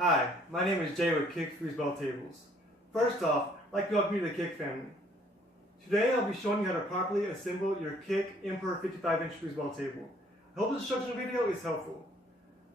Hi, my name is Jay with Kick Foosball Tables. First off, I'd like to welcome you to the Kick family. Today I'll be showing you how to properly assemble your Kick Emperor 55-inch foosball table. I hope this instructional video is helpful.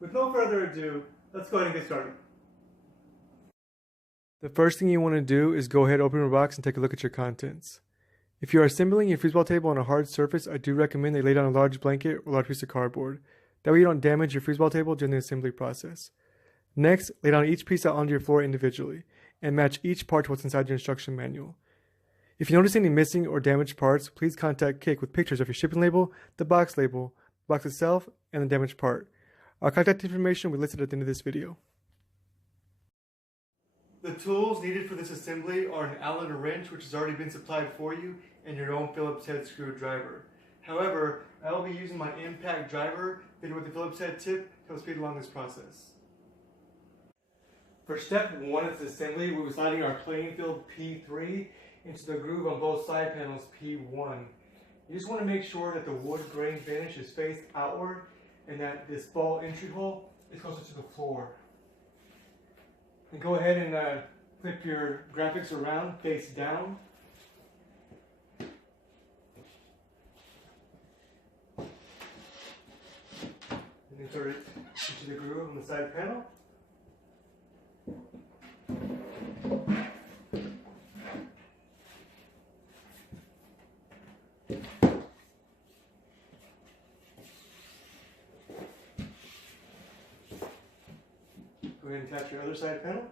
With no further ado, let's go ahead and get started. The first thing you want to do is go ahead, open your box, and take a look at your contents. If you are assembling your foosball table on a hard surface, I do recommend they lay down a large blanket or large piece of cardboard. That way you don't damage your foosball table during the assembly process. Next, lay down each piece out onto your floor individually, and match each part to what's inside your instruction manual. If you notice any missing or damaged parts, please contact Kick with pictures of your shipping label, the box itself, and the damaged part. Our contact information will be listed at the end of this video. The tools needed for this assembly are an Allen wrench, which has already been supplied for you, and your own Phillips head screwdriver. However, I will be using my impact driver fitted with the Phillips head tip to help speed along this process. For step 1 of this assembly, we'll be sliding our playing field P3 into the groove on both side panels P1. You just want to make sure that the wood grain finish is faced outward and that this ball entry hole is closer to the floor. And go ahead and flip your graphics around face down. And insert it into the groove on the side panel. Go ahead and attach your other side panel.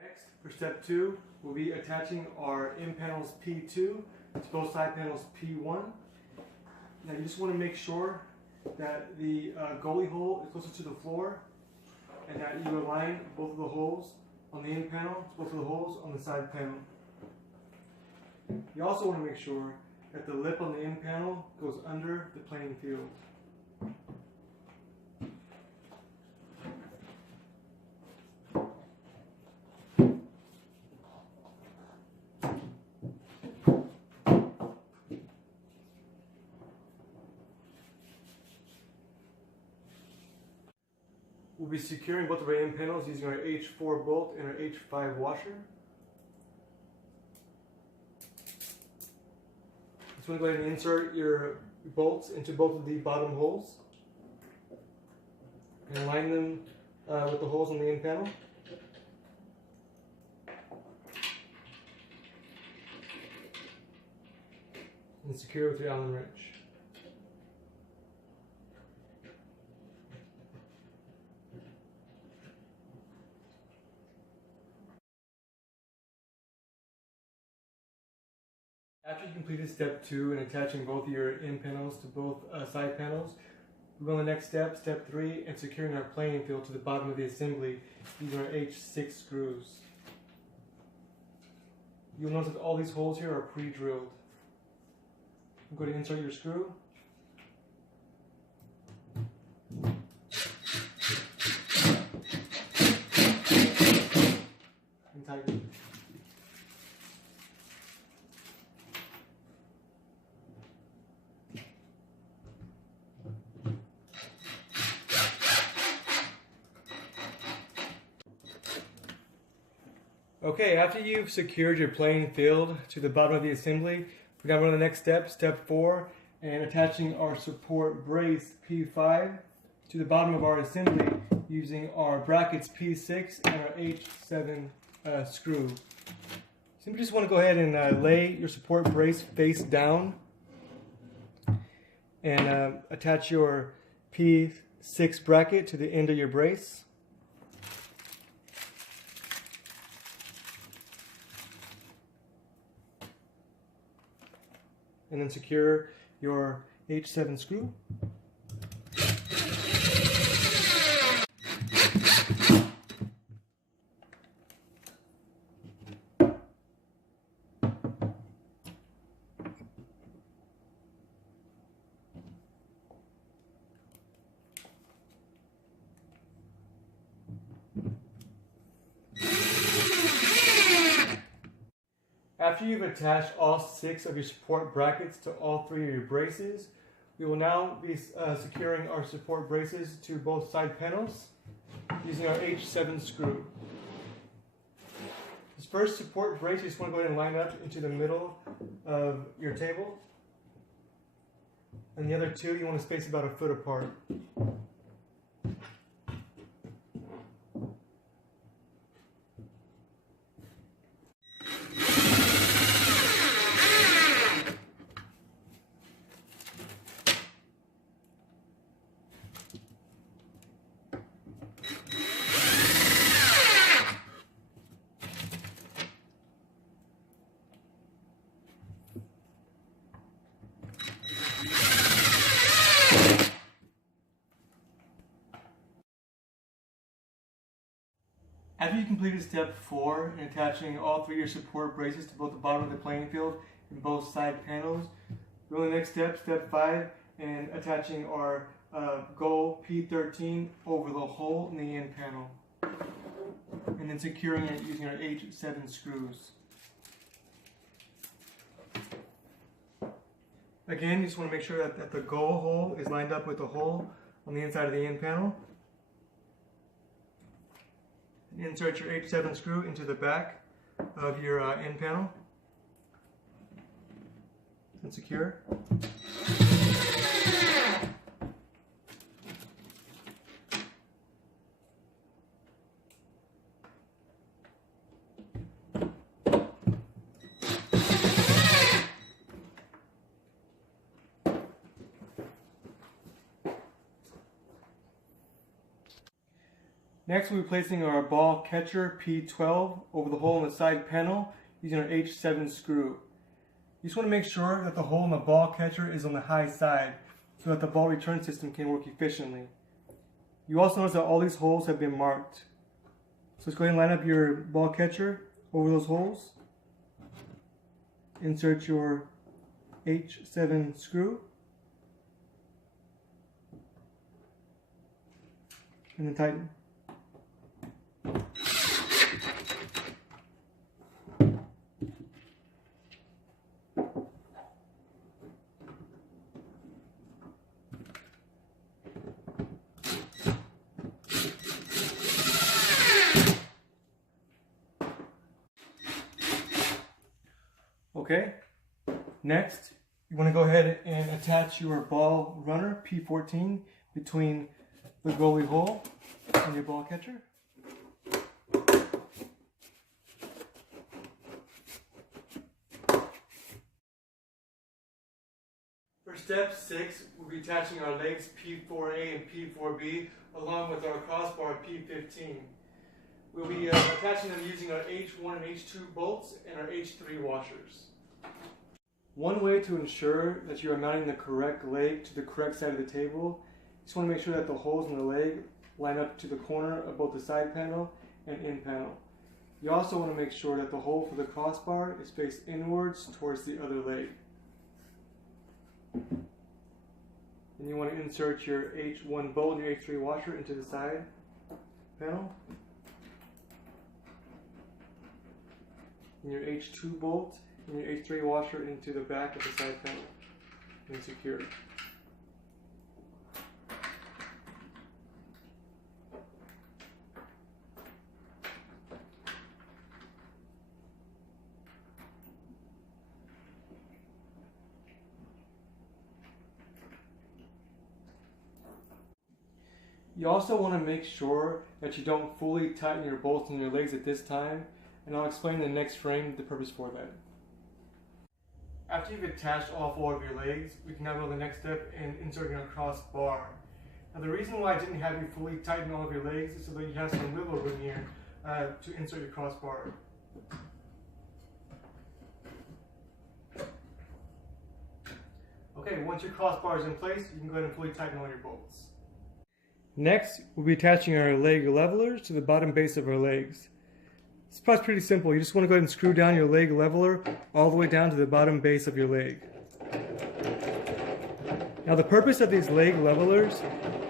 Next, for step 2, we'll be attaching our end panels P2 to both side panels P1. Now you just want to make sure that the goalie hole is closer to the floor and that you align both of the holes on the end panel to both of the holes on the side panel. You also want to make sure that the lip on the end panel goes under the playing field. We'll be securing both of our end panels using our H4 bolt and our H5 washer. Just want to go ahead and insert your bolts into both of the bottom holes and align them with the holes on the end panel. And secure with your Allen wrench. After you completed step 2 and attaching both of your end panels to both side panels, we'll go on the next step, step 3, and securing our playing field to the bottom of the assembly using our H6 screws. You'll notice that all these holes here are pre-drilled. Go ahead and insert your screw. And tighten. Okay, after you've secured your playing field to the bottom of the assembly, we're going to go to the next step, step 4, and attaching our support brace P5 to the bottom of our assembly using our brackets P6 and our H7 screw. So you just want to go ahead and lay your support brace face down and attach your P6 bracket to the end of your brace. And then secure your H7 screw. After you've attached all 6 of your support brackets to all 3 of your braces, we will now be securing our support braces to both side panels using our H7 screw. This first support brace, you just want to go ahead and line up into the middle of your table. And the other 2, you want to space about a foot apart. After you completed step 4 in attaching all 3 of your support braces to both the bottom of the playing field and both side panels, go to the next step, step 5, and attaching our goal P13 over the hole in the end panel, and then securing it using our H7 screws. Again, you just want to make sure that the goal hole is lined up with the hole on the inside of the end panel. Insert your H7 screw into the back of your end panel and secure. Next, we'll be placing our ball catcher P12 over the hole in the side panel using our H7 screw. You just want to make sure that the hole in the ball catcher is on the high side so that the ball return system can work efficiently. You also notice that all these holes have been marked. So let's go ahead and line up your ball catcher over those holes. Insert your H7 screw. And then tighten. Okay, next you want to go ahead and attach your ball runner P14 between the goalie hole and your ball catcher. For step 6, we'll be attaching our legs P4A and P4B along with our crossbar P15. We'll be attaching them using our H1 and H2 bolts and our H3 washers. One way to ensure that you are mounting the correct leg to the correct side of the table, you just want to make sure that the holes in the leg line up to the corner of both the side panel and end panel. You also want to make sure that the hole for the crossbar is faced inwards towards the other leg. And you want to insert your H1 bolt and your H3 washer into the side panel. And your H2 bolt and your H3 washer into the back of the side panel and secure. You also want to make sure that you don't fully tighten your bolts in your legs at this time, and I'll explain in the next frame the purpose for that. After you've attached all 4 of your legs, we can now go to the next step in inserting a crossbar. Now the reason why I didn't have you fully tighten all of your legs is so that you have some wiggle room here to insert your crossbar. Okay, once your crossbar is in place, you can go ahead and fully tighten all your bolts. Next, we'll be attaching our leg levelers to the bottom base of our legs. This part's pretty simple. You just want to go ahead and screw down your leg leveler all the way down to the bottom base of your leg. Now the purpose of these leg levelers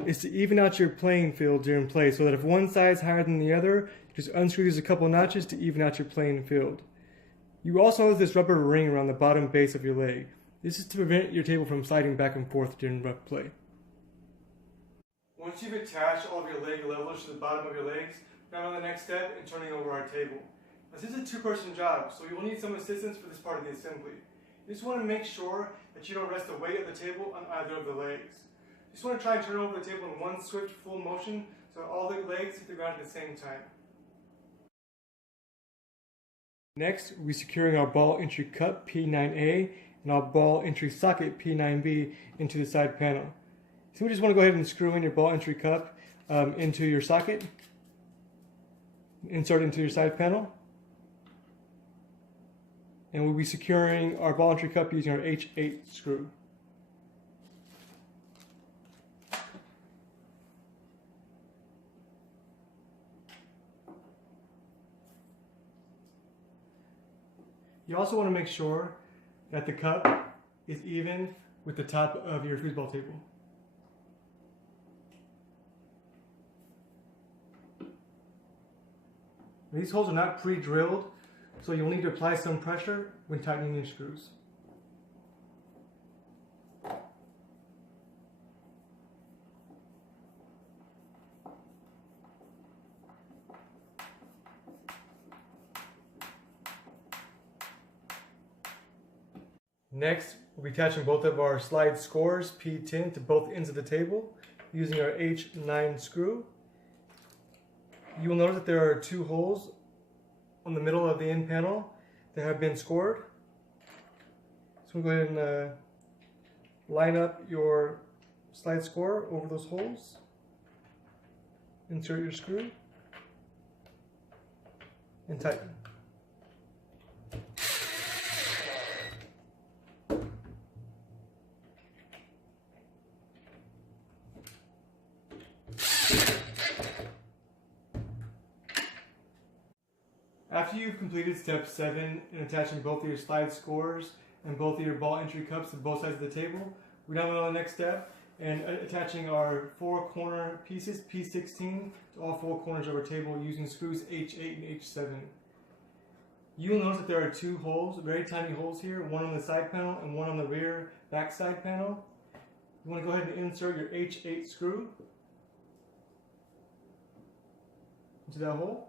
is to even out your playing field during play, so that if one side is higher than the other, just unscrew these a couple notches to even out your playing field. You also have this rubber ring around the bottom base of your leg. This is to prevent your table from sliding back and forth during rough play. Once you've attached all of your leg levelers to the bottom of your legs, now on the next step in turning over our table. Now, this is a two-person job, so you will need some assistance for this part of the assembly. You just want to make sure that you don't rest the weight of the table on either of the legs. You just want to try and turn over the table in one swift, full motion so all the legs hit the ground at the same time. Next, we'll be securing our ball entry cup P9A and our ball entry socket P9B into the side panel. So we just want to go ahead and screw in your ball entry cup into your socket, insert into your side panel, and we'll be securing our ball entry cup using our H8 screw. You also want to make sure that the cup is even with the top of your foosball table. These holes are not pre-drilled, so you'll need to apply some pressure when tightening your screws. Next, we'll be attaching both of our slide scores P10 to both ends of the table using our H9 screw. You will notice that there are two holes on the middle of the end panel that have been scored. So we'll go ahead and line up your slide score over those holes. Insert your screw and tighten. After you've completed step 7 in attaching both of your slide scores and both of your ball entry cups to both sides of the table, we're now on the next step and attaching our 4 corner pieces, P16, to all 4 corners of our table using screws H8 and H7. You will notice that there are 2 holes, very tiny holes here, one on the side panel and one on the rear back side panel. You want to go ahead and insert your H8 screw into that hole.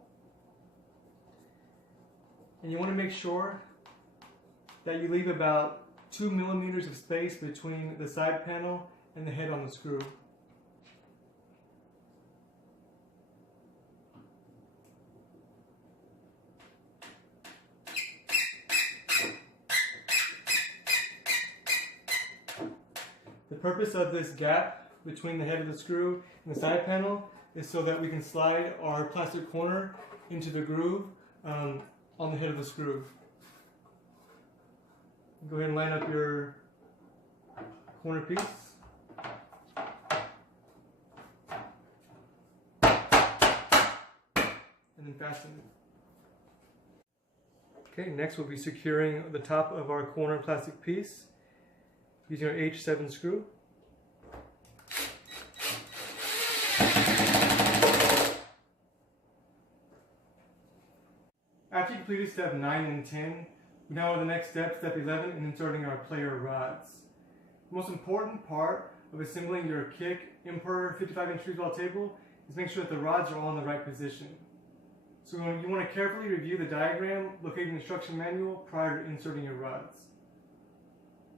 And you want to make sure that you leave about 2 millimeters of space between the side panel and the head on the screw. The purpose of this gap between the head of the screw and the side panel is so that we can slide our plastic corner into the groove on the head of the screw. Go ahead and line up your corner piece. And then fasten it. Okay, next we'll be securing the top of our corner plastic piece using our H7 screw. After you completed step 9 and 10, we now are the next step, step 11, in inserting our player rods. The most important part of assembling your Kick Emperor 55-inch foosball table is make sure that the rods are all in the right position. So you want to carefully review the diagram located in the instruction manual prior to inserting your rods.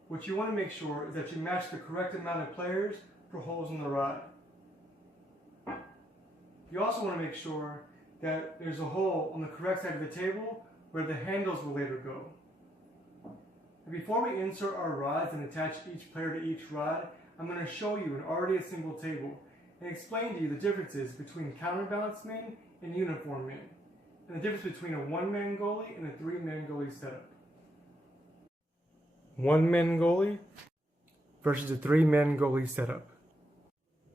What you want to make sure is that you match the correct amount of players per holes in the rod. You also want to make sure that there's a hole on the correct side of the table where the handles will later go. And before we insert our rods and attach each player to each rod, I'm going to show you an already assembled table and explain to you the differences between counterbalance men and uniform men, and the difference between a 1-man goalie and a 3-man goalie setup. 1-man goalie versus a 3-man goalie setup.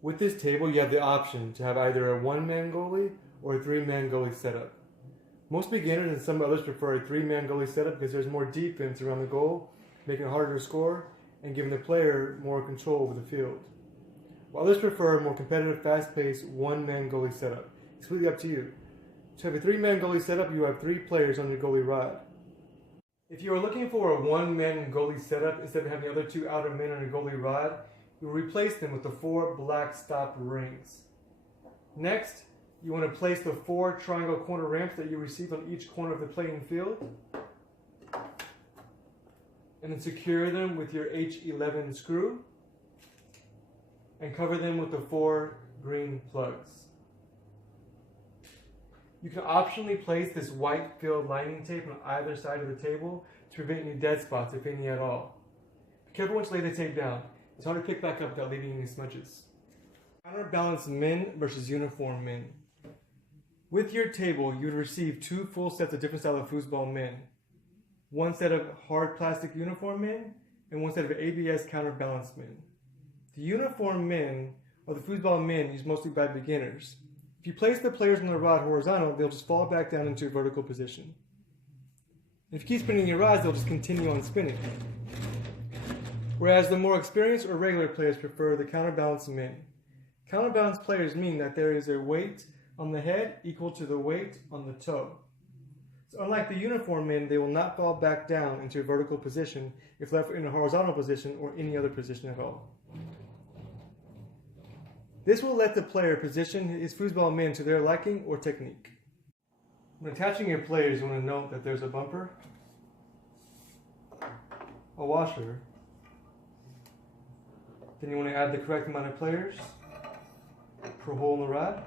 With this table, you have the option to have either a 1-man goalie or a 3-man goalie setup. Most beginners and some others prefer a 3-man goalie setup because there's more defense around the goal, making it harder to score and giving the player more control over the field. While others prefer a more competitive, fast-paced 1-man goalie setup. It's completely up to you. To have a 3-man goalie setup, you have 3 players on your goalie rod. If you are looking for a one-man goalie setup instead of having the other two outer men on your goalie rod, you will replace them with the 4 black stop rings. Next, you want to place the 4 triangle corner ramps that you received on each corner of the playing field, and then secure them with your H11 screw, and cover them with the 4 green plugs. You can optionally place this white filled lining tape on either side of the table to prevent any dead spots, if any at all. Be careful once you lay the tape down. It's hard to pick back up without leaving any smudges. Counterbalanced men versus uniform men. With your table, you would receive 2 full sets of different style of foosball men. 1 set of hard plastic uniform men and 1 set of ABS counterbalanced men. The uniform men are the foosball men used mostly by beginners. If you place the players on the rod horizontal, they'll just fall back down into a vertical position. If you keep spinning your rods, they'll just continue on spinning. Whereas the more experienced or regular players prefer the counterbalanced men. Counterbalanced players mean that there is a weight on the head equal to the weight on the toe. So unlike the uniform men, they will not fall back down into a vertical position if left in a horizontal position or any other position at all. This will let the player position his foosball men to their liking or technique. When attaching your players, you want to note that there's a bumper, a washer, then you want to add the correct amount of players per hole in the rod.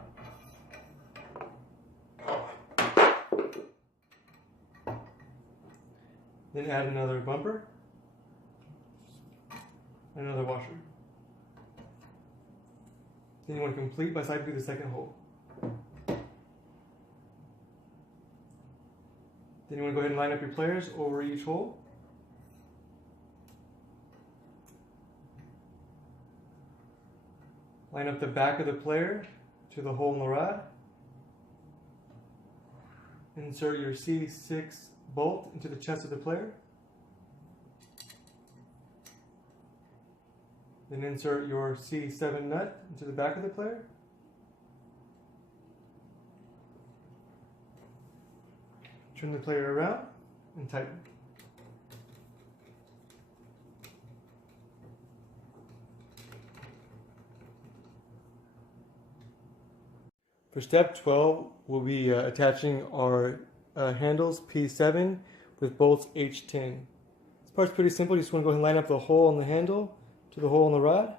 Then add another bumper, and another washer. Then you want to complete by sliding through the second hole. Then you want to go ahead and line up your players over each hole. Line up the back of the player to the hole in the rod. Insert your C6 bolt into the chest of the player. Then insert your C7 nut into the back of the player. Turn the player around and tighten. For step 12, we'll be attaching our handles P7 with bolts H10. This part's pretty simple. You just want to go ahead and line up the hole in the handle to the hole in the rod.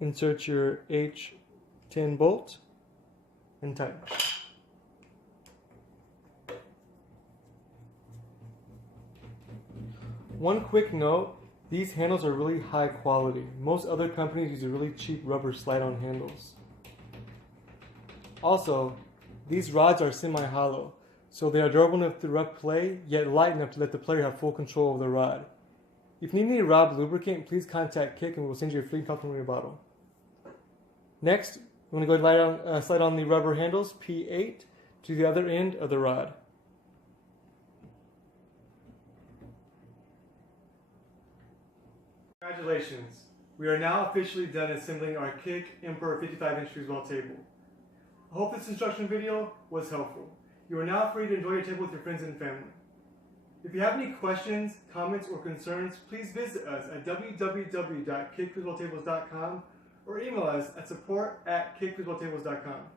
Insert your H10 bolt and tighten. One quick note, these handles are really high quality. Most other companies use a really cheap rubber slide-on handles. Also, these rods are semi-hollow, so they are durable enough to rough play, yet light enough to let the player have full control of the rod. If you need any rod lubricant, please contact Kick and we'll send you a free complimentary bottle. Next, you want to go ahead and slide on the rubber handles P8 to the other end of the rod. Congratulations! We are now officially done assembling our Kick Emperor 55-inch foosball table. I hope this instruction video was helpful. You are now free to enjoy your table with your friends and family. If you have any questions, comments, or concerns, please visit us at www.kickfoosballtables.com or email us at support@kickfoosballtables.com.